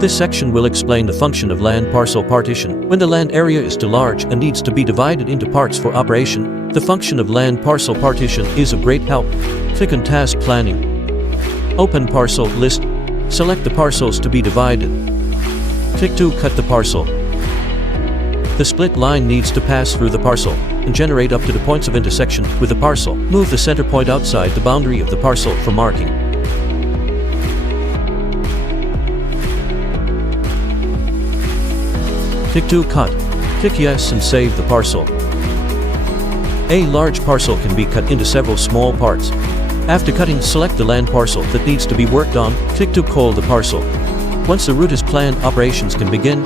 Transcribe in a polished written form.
This section will explain the function of land parcel partition. When the land area is too large and needs to be divided into parts for operation, the function of land parcel partition is of great help. Click on Task Planning. Open Parcel List. Select the parcels to be divided. Click to cut the parcel. The split line needs to pass through the parcel and generate up to the points of intersection with the parcel. Move the center point outside the boundary of the parcel for marking. Click to cut. Click Yes and save the parcel. A large parcel can be cut into several small parts. After cutting, select the land parcel that needs to be worked on. Click to call the parcel. Once the route is planned, operations can begin.